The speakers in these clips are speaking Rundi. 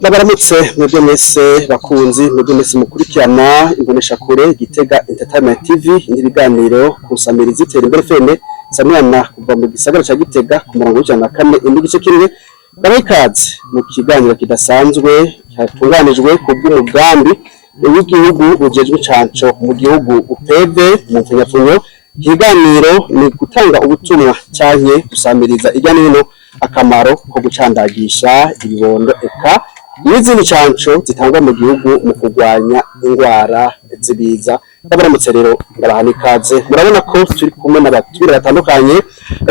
Ndabaramutse mwebwe mwese bakunzi mwebwe mwese mukurikirana imboneshakure Gitega Entertainment TV n'ibiganiro kusamiriza itera imbere FM Samwana kuva mu gisagara ca Gitega ku murongo w'104 indigice kimwe barayikaze mu kiganiro kidasanzwe cyatunganijwe ku bw'umugambi w'igihugu bujejwe canco mu gihugu upeve mu mfunyapfunyo. Ikiganiro ni gutanga ubutumwa canke gusamiriza ijyanino akamaro ko gucandagisha ibibondo eka n'izindi canco zitangwa mu gihugu mu kurwanya ingwara zibiza. Ndabaramutse rero ndabahana ikaze, murabona ko turi kumwe n'abatumire batandukanye,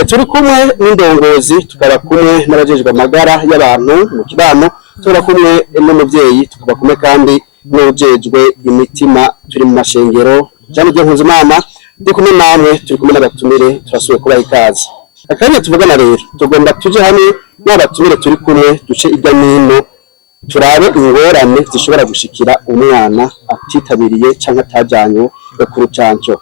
turi kumwe n'indongozi, tukaba kumwe n'abajejwe amagara y'abantu mu kibano, tukaba kumwe n'umuvyeyi, tukaba kumwe kandi n'ujejwe imitima, turi mu mashengero Jean de Nkuzimana, ndi kumwe namwe, turi kumwe n'abatumire, turasubiye kubaha ikaze. Akanya tuvugana rero tugomba tuje hamwe n'abatumire turi kumwe duce irya nino turabe ingorane zishobora gushikira umwana atitabiriye canke atajanywe ku rucanco.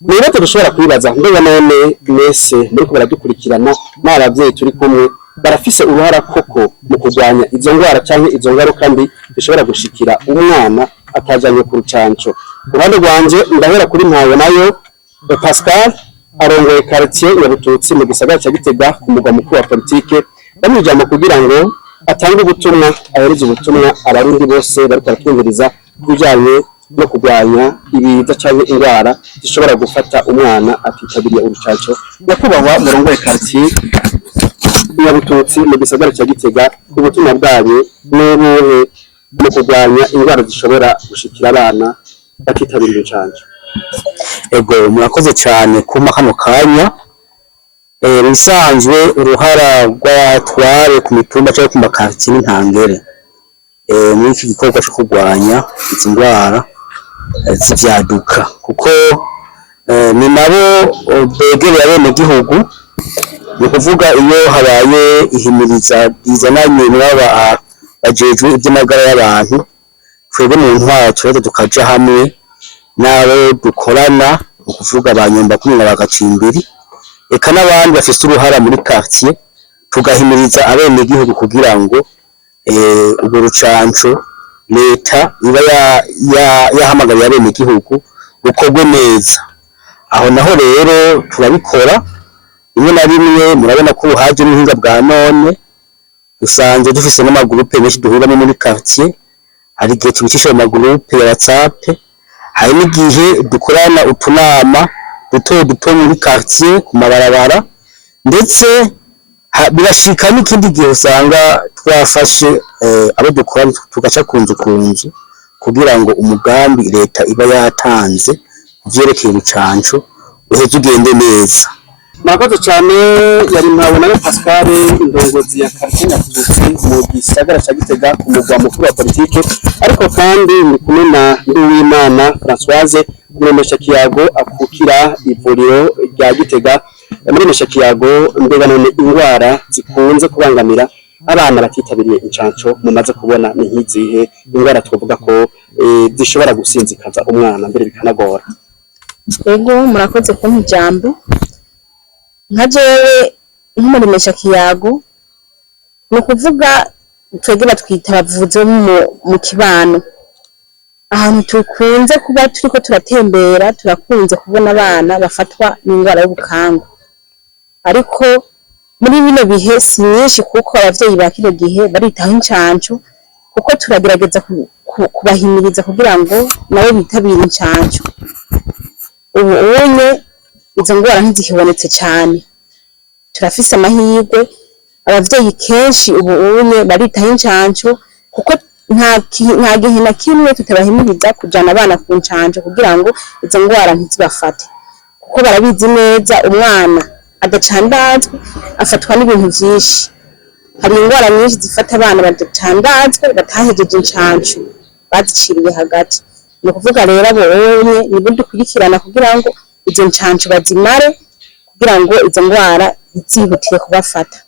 Nibazo dushobora kwibaza mbega none mwese muriko baradukurikirana n'abavyeyi turi kumwe barafise uruhara koko mu kurwanya izo ngwara canke izo ngaruka mbi zishobora gushikira umwana atajanywe ku rucanco. Uruhande rwanje ndahera kuri Mpawe nayo Pascal arongoye quartier ya Bututsi mu gisagara ca Gitega ku mugwa mukuru wa politike, bamujyamo kugira ngo atanga ubutumwa ahereza ubutumwa abarundi bose bariko baratwumviriza kubijanye no kurwanya ibiza canke ingwara zishobora gufata umwana atitabiriye urucanco. Nyakubahwa murongoye quartier ya Bututsi mu gisagara ca Gitega, ubutumwa bwanyu n'ubuhe mu kurwanya ingwara zishobora gushikira abana batitabiriye urucanco? Ego murakoze cyane kuma kano kanya. Bisanzwe uruhara rw'abatware ku mitumba cyangwa ku makartier n'intangere muri iki gikorwa cyo kurwanya izi ndwara z'ivyaduka, kuko ni nabo begereye bene gihugu. Ni kuvuga iyo habaye ihimiriza izananye n'aba bajejwe iby'amagara y'abantu, twebwe mu ntwaco rero tukaja hamwe nabo dukorana, ukuvuga abanyomba kumwe bagacimbiri eka n'abandi bafise uruhara muri quartier, tugahimiriza abene gihugu kugira ngo ubwo rucanco leta iba yahamagariye abene gihugu rukorwe neza. Aho naho rero turabikora rimwe na rimwe. Murabona ko ubuhaje n'ubuhinga bwa none dusanzwe dufise n'amagurupe menshi duhuriramo muri quartier. Hari igihe tubicisha mu magurupe ya WhatsApp, hari n'igihe dukorana utunama duto muri quartier ku mabarabara, ndetse birashika n'ikindi gihe usanga twafashe abo dukora tugaca kunzu kugira ngo umugambi leta iba yatanze uvyerekeye urucanco uheze ugende neza. Murakoze cyane. Yari Mpawe nayo Pascal, indongozi ya quartier ya Bututsi mu gisagara ca Gitega ku mugwa mukuru wa politike, ariko kandi ni kumwe na Nduwimana Françoise muremesha kiyago akukira ivuriro rya Gitega. Muremesha kiyago, mbega none ingwara zikunze kubangamira abana batitabiriye incanco mumaze kubona ni nk'izihe ingwara twavuga ko zishobora gusinzikaza umwana mbere bikanagora? Ego murakoze kumpa ijambo. Nka jewe nk'umuremesha kiyago, ni ukuvuga twebwe batwita abavuzi mu kibano. Ahantu tukunze kuba turiko turatembera turakunze kubona abana bafatwa n'ingwara y'ubukangu, ariko muri bino bihe si nyinshi kuko abavyeyi ba kino gihe baritaho incanco, kuko turagerageza kubahimiriza kugira ngo nabo bitabire incanco. Ubu unye izo ngwara ntizikibonetse cyane, turafise amahirwe. Abavyeyi kenshi ubu unye baritaho incanco, kuko nta gihe na kimwe tutabahimiriza kujana abana ku ncanco kugira ngo izo ngwara ntizibafate, kuko barabizi neza umwana adacandazwe afatwa n'ibintu vyinshi. Hari ingwara nyinshi zifata abana badacandazwe batahejeje incanco baziciriye hagati. Ni ukuvuga rero abo unye nibo dukurikirana kugira ngo izo ncanco bazimare, kugira ngo izo ngwara ntizihutire kubafata.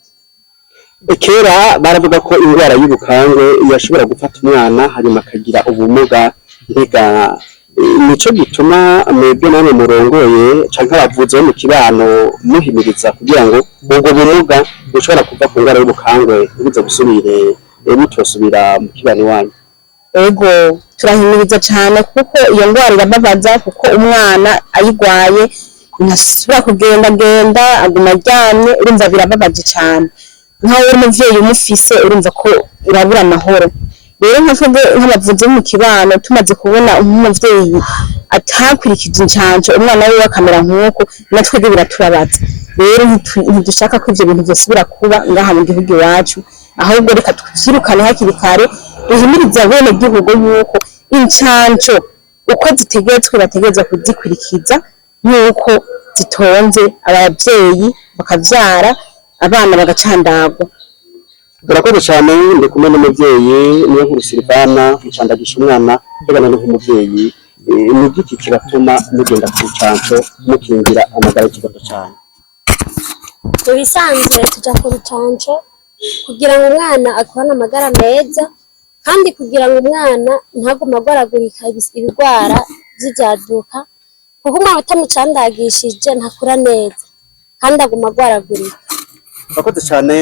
Kera baravuga ko ingwara y'ubukangwe yashobora gufata umwana hanyuma akagira ubumuga. Mbega nico gituma mwebwe namwe murongoye canke abavuzi bo mu kibano muhimiriza kugira ngo ubwo bumuga bushobora kuva ku ngwara y'ubukangwe buze gusubire mutosubira mu kibano wanyu. Ego turahimiriza cyane kuko iyo ndwara irababaza, kuko umwana ayigwaye ntasubira kugenda aguma aryamye, urumva birababaje cyane. Nkawe umuvyeyi umufise urumva ko urabura amahoro. Rero nk'abavuzi mu kibano tumaze kubona umuvyeyi atakurikije incanco umwana we akamera nk'uko, natwe biraturabaza. Rero ntidushaka ko ivyo bintu vyosubira kuba ngaha mu gihugu iwacu, ahubwo reka tuvyirukane hakiri kare, duhimiriza bene gihugu yuko incanco uko zitegetswe bategezwa kuzikurikiza nk'uko zitonze, abavyeyi bakavyara abana bagacandagwa. Turakoze cyane, ndi kumwe n'umuvyeyi niyo nkuru Silvana mucandagisha umwana tegana no nk'umuvyeyi, ni igiki kiratuma mugenda ku rucanco mukingira amagara y'ikibazo cyane? Ibisanzwe tuja ku rucanco kugira ngo umwana akurane amagara meza, kandi kugira ngo umwana ntagume agwaragurika ibigwara vy'ivyaduka, kuko umwana utamucandagishije ntakura neza kandi aguma agwaragurika. Turakoze cyane.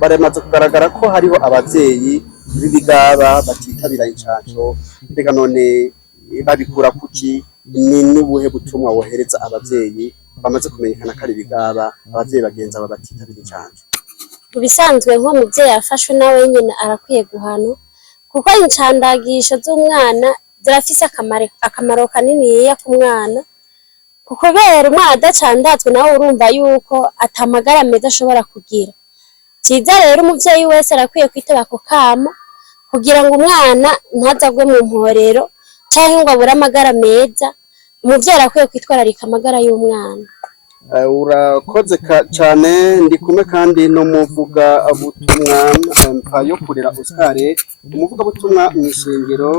Baremaze kugaragara ko hariho abavyeyi b'ibigaba batitabira incanco, mbega none babikura kuki? Ni n'ubuhe butumwa wohereza abavyeyi bamaze kumenyekana ko ari ibigaba, abavyeyi bagenzi aba batitabira incanco? Mu bisanzwe nko muvyeyi afashwe nawe nyene arakwiye guhanwa, kuko incandagisho z'umwana zirafise akamaro kaniniya ku mwana, kuko kubera umwana adacandazwe nawe urumva yuko atamagara meza ashobora kugira. Ciza rero umuvyeyi wese arakwiye kwitaba ako kamo kugira ngo umwana ntazagwe mu mporero canke ngo abure amagara meza. Umuvyeyi arakwiye kwitwararika amagara y'umwana. Urakoze cyane. Ndi kumwe kandi no muvuga butumwa yo kurera Oscar, umuvuga butumwa mw'ishengero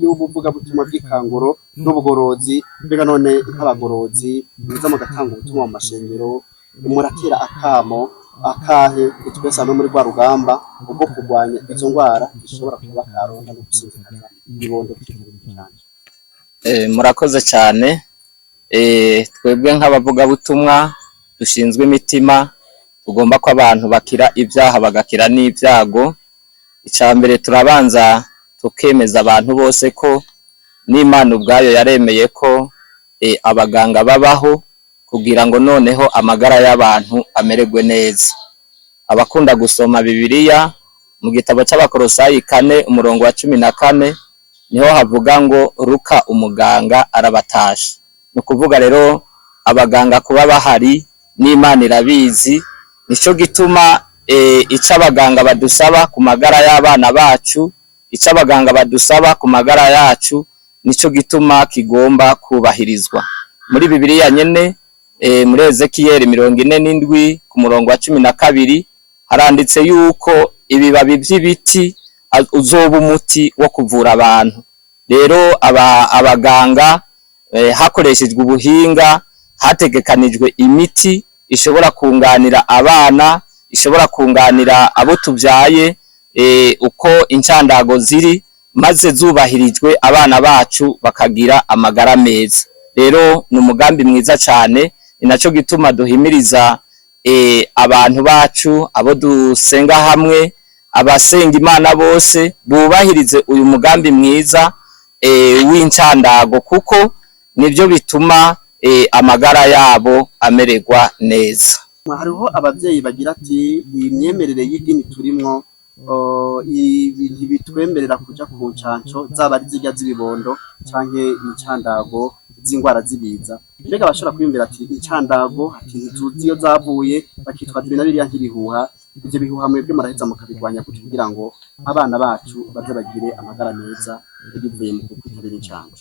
y'ubuvuga butumwa bw'ikanguro n'ubugorozi. Mbega none nk'abagorozi muza mugatanga ubutumwa mu mashengero, muratera akamo akahe twese no muri rwa rugamba ubwo kurwanya izo ndwara zishobora kuba karonda no gusinzikaza ibibondo cyane? Murakoze cyane. Twebwe nk'abavuga butumwa dushinzwe imitima, tugomba ko abantu bakira ibyaha bagakira n'ibyago. Icambere turabanza tukemeza abantu bose ko n'Imana ubwayo yaremeye ko abaganga babaho kugira ngo noneho amagara y'abantu amererwe neza. Abakunda gusoma Bibiliya mu gitabo c'Abakolosayi 4:14 niho havuga ngo ruka umuganga arabatasha. Ni ukuvuga rero abaganga kuba bahari n'Imana irabizi, nico gituma ico abaganga badusaba ku magara y'abana bacu, ico abaganga badusaba ku magara yacu, nico gituma kigomba kubahirizwa. Muri Bibiliya nyene muri Ezekiyeli 47:12 haranditse yuko ibibabi by'ibiti uzoba umuti wo kuvura abantu. Rero abaganga hakoreshejwe ubuhinga, hategekanijwe imiti ishobora kunganira abana, ishobora kunganira abo tubyaye uko incandago ziri, maze zubahirijwe abana bacu bakagira amagara meza. Rero ni umugambi mwiza cyane, ni naco gituma duhimiriza abantu bacu, abo dusenga hamwe, abasenga Imana bose bubahirize uyu mugambi mwiza w'incandago, kuko nivyo bituma amagara yabo amererwa neza. Hariho abavyeyi bagira ati imyemerere y'idini turimwo bitwemerera kuja ku ncanco, zaba ari zirya z'ibibondo canke incandago z'ingwara zibiza. Mbega bashobora kwimbira ati incandago ntituzi iyo zavuye, bakitwa ibintu biriya nk'ibihuha. Ivyo bihuha mwebwe muraheza mukabirwanya kugira ngo abana bacu baze bagire amagara meza bivuye mu kwitabira incanco?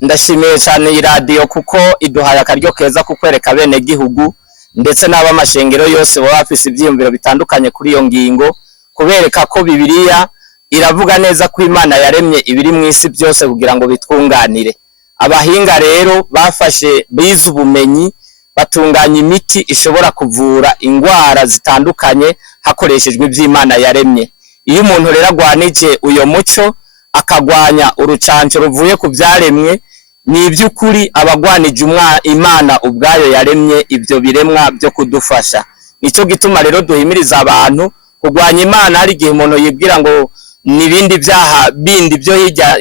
Ndashimiye cyane iyi radio kuko iduhaye akaryo keza kukwereka bene gihugu ndetse n'abamashengero yose baba bafise ivyiyumviro bitandukanye kuri iyo ngingo, kubereka ko Bibiliya iravuga neza ko Imana yaremye ibiri mu isi byose kugira ngo bitwunganire. Abahinga rero bafashe bize ubumenyi, batunganya imiti ishobora kuvura ingwara zitandukanye hakoreshejwe ivy'Imana yaremye. Iyo umuntu rero agwanije uyo muco akagwanya urucanco ruvuye ku vyaremwe, ni iby'ukuri abagwanije Imana ubwayo yaremye ibyo biremwa byo kudufasha. Nico gituma rero duhimiriza abantu kurwanya Imana hari igihe umuntu yibwira ngo n'ibindi byaha bindi byo hirya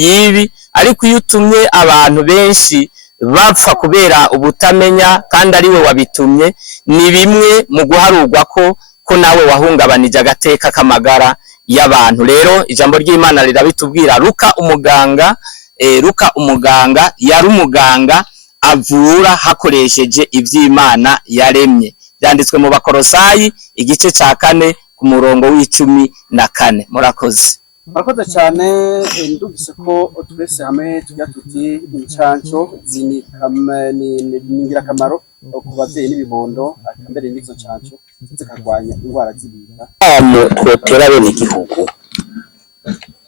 yibi, ariko iyo utumye abantu benshi bapfa kubera ubutamenya kandi ari we wabitumye, ni bimwe mu guharurwa ko nawe wahungabanije agateka k'amagara y'abantu. Rero ijambo ry'Imana rirabitubwira. Luka umuganga yari umuganga avura hakoresheje ivy'Imana yaremye. Byanditswe mu Bakolosayi igice ca 4 ku murongo w'14. Murakoze. Murakoze cyane. Ndumvise ko twese hamwe tujya tuti incanco zingirakamaro ku bavyeyi n'ibibondo, mbere n'izo ncanco zikarwanya indwara z'ibida. Twotera bene igihugu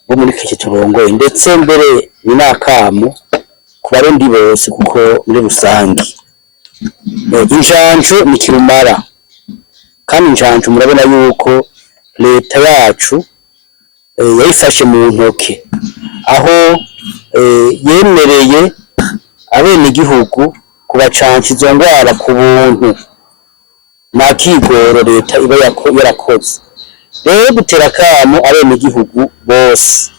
bo muri kiki turongoye, ndetse mbere ni n'akamo ku barundi bose, kuko muri rusange incanco ni kirumara, kandi incanco murabona yuko leta yacu yayifashe mu ntoke, aho yemereye abene igihugu kubacanca izo ndwara ku buntu, nta kigoro leta iba yarakoze. Rero gutera akamo abene igihugu bose,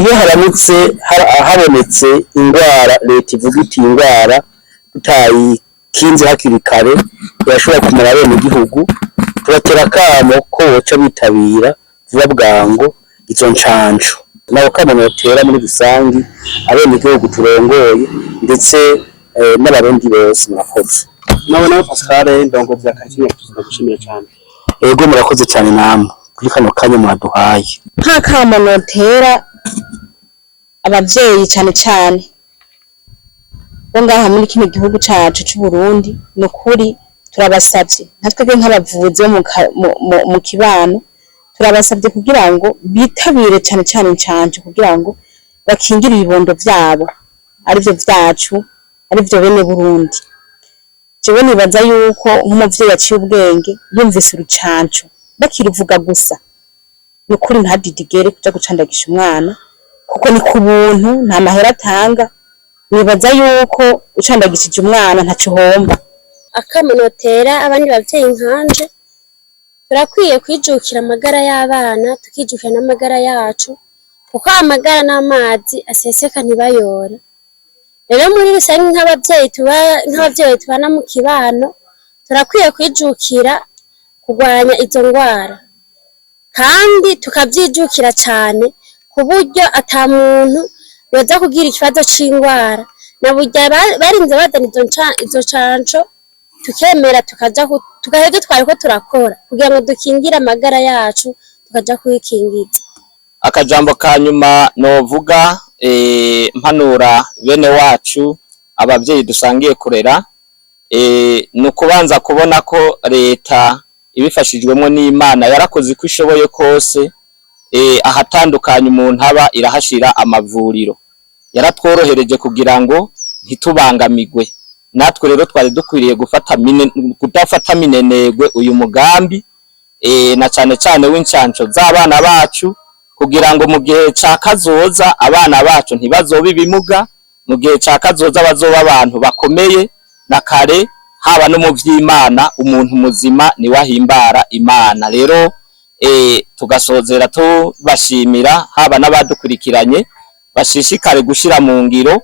iyo haramutse habonetse indwara leta ivuga iti indwara tutayikinze hakiri kare irashobora kumara abene igihugu, tubatera akamo ko boca bitabira vuba bwango izo ncanco. Nabo kamo notera muri rusangi abene igihugu turongoye, ndetse n'abarundi bose. Murakoze. Nawe Pascal Ndongo bya Karitsiye, turagushimira cyane. Ego murakoze cyane namwe kuri kano kanya mwaduhaye. Nta kamo notera abavyeyi cyane bo ngaha muri kino gihugu cacu c'u Burundi, nukuri turabasavye natwebwe nk'abavuzi mu kibano, turabasavye kugira ngo bitabire cyane incanco, kugira ngo bakingire ibibondo vyabo arivyo vyacu, arivyo bene Burundi. Jewe nibaza yuko nk'umuvyeyi yaciye ubwenge yumvise urucanco bakiruvuga gusa, nukuri ntadidigere kuja gucandagisha umwana, kuko ni ku buntu, nta mahera atanga. Nibaza yuko ucandagishije umwana ntaco homba. Akamunotera abandi bavyeyi nkanje, turakwiye kwijukira amagara y'abana, tukijukira n'amagara yacu, kuko amagara n'amazi aseseka ntibayora. Rero muri rusange nk'abavyeyi tubana mu kibano, turakwiye kwijukira kurwanya izo ndwara, kandi tukavyijukira cyane ku buryo ata muntu yoza kugira ikibazo c'indwara. Na burya barinze bazana izo canco, tukemera tukaheza twariko turakora kugira ngo dukingire amagara yacu, tukaja kwikingiza. Akajambo ka nyuma novuga mpanura bene wacu abavyeyi dusangiye kurera, ni ukubanza kubona ko leta ibifashijwemo n'Imana yarakoze uko ishoboye kose, ahatandukanye umuntu aba irahashira amavuriro, yaratworohereje kugira ngo ntitubangamigwe. Natwe rero twari dukwiriye kudafata minenegwe uyu mugambi, na cyane w'incanco z'abana bacu, kugira ngo mu gihe ca kazoza abana bacu ntibazobe ibimuga, mu gihe ca kazoza bazoba abantu bakomeye na kare, haba no mu vy'Imana umuntu muzima ni wahimbara Imana. Rero tugasozera tubashimira haba n'abadukurikiranye, bashishikare gushira mu ngiro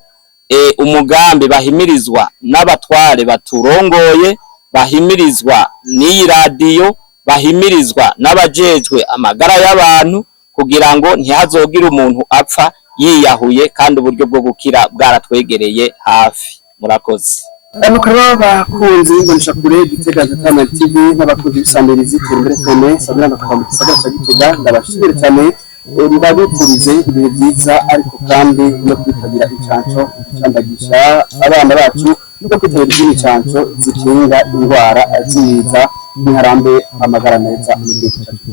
umugambi bahimirizwa n'abatware baturongoye, bahimirizwa n'iyi radiyo, bahimirizwa n'abajejwe amagara y'abantu, kugira ngo ntihazogire umuntu apfa yiyahuye, kandi uburyo bwo gukira bwaratwegereye hafi. Murakoze. Abakora bakunzi imbonesha kure Gitega Entertainment TV n'abakunzi b'isamirizi Iterambere FM, sabira bakaba mu gisagara ca Gitega, ndabashimira cyane, ndabifurize ibihe byiza, ariko kandi no kwitabira incanco icandagisha abana bacu, no kwitabira izindi ncanco zikinga indwara ziza, ntiharambe amagara meza mu gihugu cyacu.